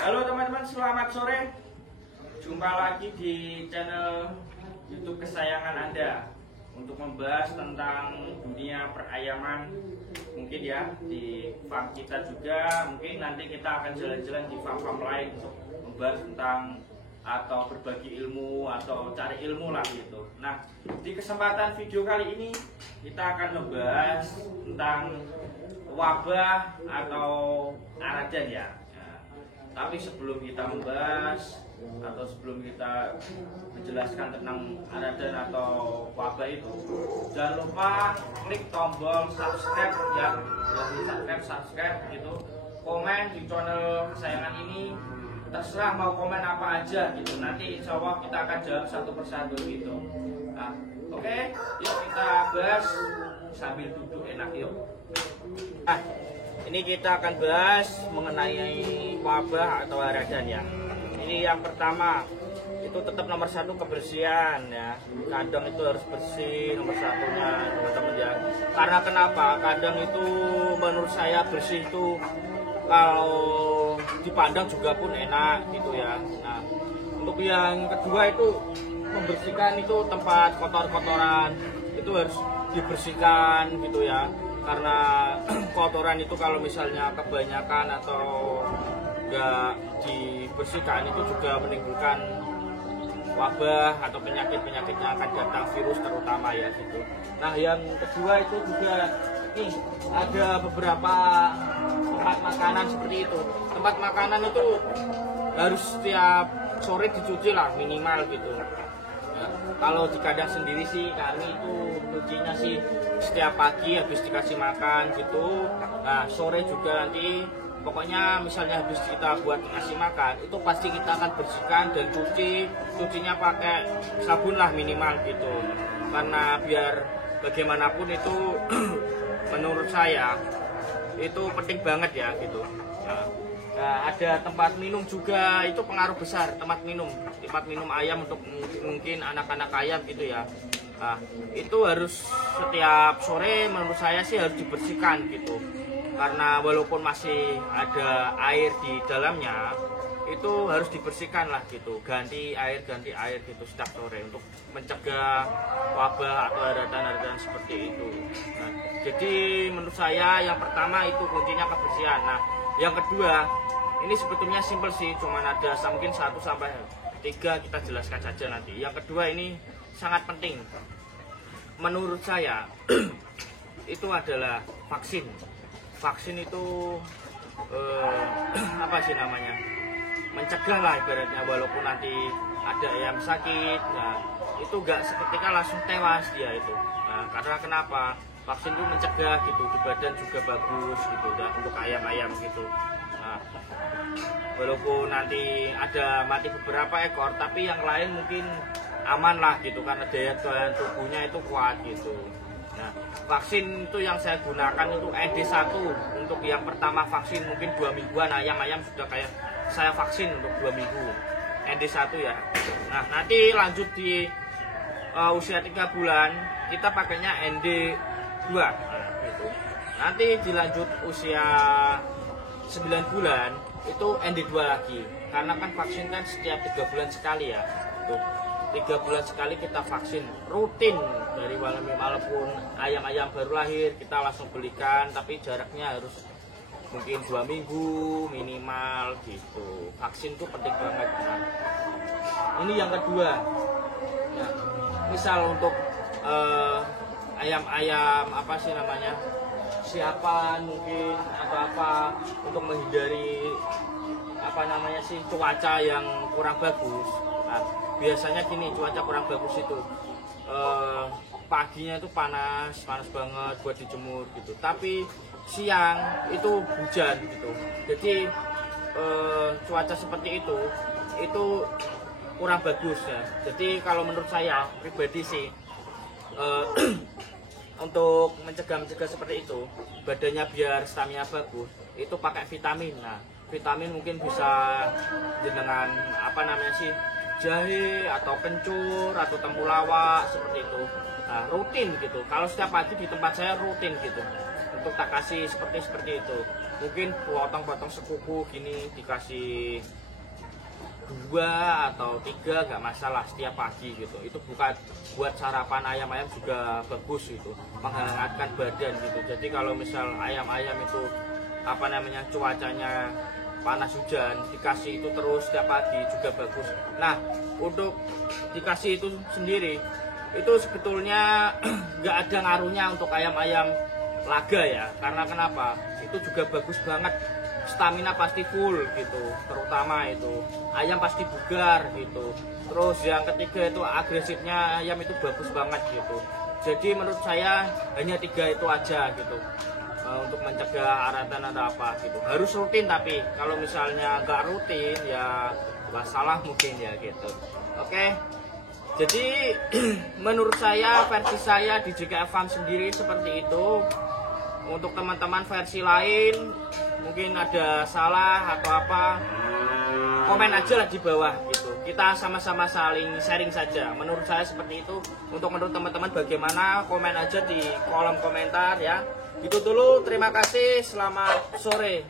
Halo teman-teman, selamat sore. Jumpa lagi di channel YouTube kesayangan Anda untuk membahas tentang dunia perayaman. Mungkin ya di farm kita juga, mungkin nanti kita akan jalan-jalan di farm-farm lain untuk membahas tentang atau berbagi ilmu atau cari ilmu lah gitu. Nah, di kesempatan video kali ini kita akan membahas tentang wabah atau aradan ya. Tapi sebelum kita membahas atau sebelum kita menjelaskan tentang aradan atau wabah itu, jangan lupa klik tombol subscribe ya, subscribe gitu, komen di channel kesayangan ini. Terserah mau komen apa aja gitu, nanti insya Allah kita akan jawab satu persatu gitu. Nah, oke, yuk kita bahas sambil duduk enak yuk. Nah, ini kita akan bahas mengenai wabah atau aradan ya. Ini yang pertama, itu tetap nomor satu kebersihan ya. Kandang itu harus bersih nomor satunya teman-teman ya. Karena kenapa? Kandang itu menurut saya bersih itu kalau dipandang juga pun enak gitu ya. Nah, untuk yang kedua itu membersihkan itu tempat kotor-kotoran itu harus dibersihkan gitu ya. Karena kotoran itu kalau misalnya kebanyakan atau enggak dibersihkan itu juga menimbulkan wabah atau penyakit-penyakit yang akan datang, virus terutama ya gitu. Nah, yang kedua itu juga nih ada beberapa tempat makanan seperti itu. Tempat makanan itu harus setiap sore dicuci lah minimal gitu. Nah, kalau di kandang sendiri sih kami itu cucinya sih setiap pagi habis dikasih makan gitu. Nah, sore juga nanti pokoknya misalnya habis kita buat ngasih makan itu pasti kita akan bersihkan dan cucinya pakai sabun lah minimal gitu. Karena biar bagaimanapun itu menurut saya itu penting banget ya gitu. Nah, ada tempat minum juga, itu pengaruh besar tempat minum ayam untuk mungkin anak-anak ayam gitu ya. Nah, itu harus setiap sore menurut saya sih harus dibersihkan gitu. Karena walaupun masih ada air di dalamnya, itu harus dibersihkan lah gitu. Ganti air gitu setiap sore untuk mencegah wabah atau aradan-aradan seperti itu. Nah, jadi menurut saya yang pertama itu kuncinya kebersihan. Nah, yang kedua ini sebetulnya simpel sih, cuman ada mungkin 1 sampai 3 kita jelaskan saja nanti. Yang kedua ini sangat penting menurut saya itu adalah vaksin. Vaksin itu apa sih namanya, mencegah lah ibaratnya, walaupun nanti ada ayam sakit, nah itu enggak seketika langsung tewas dia itu. Nah, karena kenapa? Vaksin itu mencegah gitu, di badan juga bagus gitu dan untuk ayam-ayam gitu. Nah, walaupun nanti ada mati beberapa ekor, tapi yang lain mungkin aman lah gitu karena daya tahan tubuhnya itu kuat gitu. Nah, vaksin itu yang saya gunakan itu ND1 untuk yang pertama vaksin mungkin 2 mingguan, ayam-ayam sudah kayak saya vaksin untuk 2 minggu ND1 ya. Nah, nanti lanjut di usia 3 bulan kita pakainya ND2. Nah, gitu. Nanti dilanjut usia 9 bulan itu ND2 lagi, karena kan vaksin kan setiap 3 bulan sekali ya. Tuh, 3 bulan sekali kita vaksin rutin dari walaupun ayam-ayam baru lahir kita langsung belikan, tapi jaraknya harus mungkin 2 minggu minimal gitu. Vaksin itu penting banget. Nah, ini yang kedua ya, misal untuk ayam-ayam apa sih namanya, siapan mungkin atau apa, untuk menghindari apa namanya sih cuaca yang kurang bagus. Nah, biasanya gini, cuaca kurang bagus itu paginya itu panas banget buat dijemur gitu, tapi siang itu hujan gitu. Jadi cuaca seperti itu kurang bagus ya. Jadi kalau menurut saya pribadi sih untuk mencegah seperti itu, badannya biar stamina bagus, itu pakai vitamin. Nah, vitamin mungkin bisa dengan apa namanya sih, jahe atau kencur atau temulawak seperti itu. Nah, rutin gitu. Kalau setiap pagi di tempat saya rutin gitu untuk tak kasih seperti itu. mungkin potong-potong sekuku gini dikasih 2 atau 3 nggak masalah setiap pagi gitu. Itu bukan buat sarapan ayam-ayam juga bagus itu, menghangatkan badan gitu. Jadi kalau misal ayam-ayam itu cuacanya panas hujan, dikasih itu terus setiap pagi juga bagus. Nah, untuk dikasih itu sendiri itu sebetulnya nggak ada ngaruhnya untuk ayam-ayam laga ya, karena kenapa? Itu juga bagus banget, stamina pasti full gitu, terutama itu ayam pasti bugar gitu. Terus yang ketiga itu agresifnya ayam itu bagus banget gitu. Jadi menurut saya hanya 3 itu aja gitu, untuk mencegah aratan atau apa gitu. Harus rutin, tapi kalau misalnya nggak rutin ya masalah mungkin ya gitu. Oke, jadi menurut saya, versi saya di JKF Farm sendiri seperti itu. Untuk teman-teman versi lain mungkin ada salah atau apa, komen aja lah di bawah gitu. Kita sama-sama saling sharing saja. Menurut saya seperti itu. Untuk menurut teman-teman bagaimana, komen aja di kolom komentar ya. Itu dulu, terima kasih, selamat sore.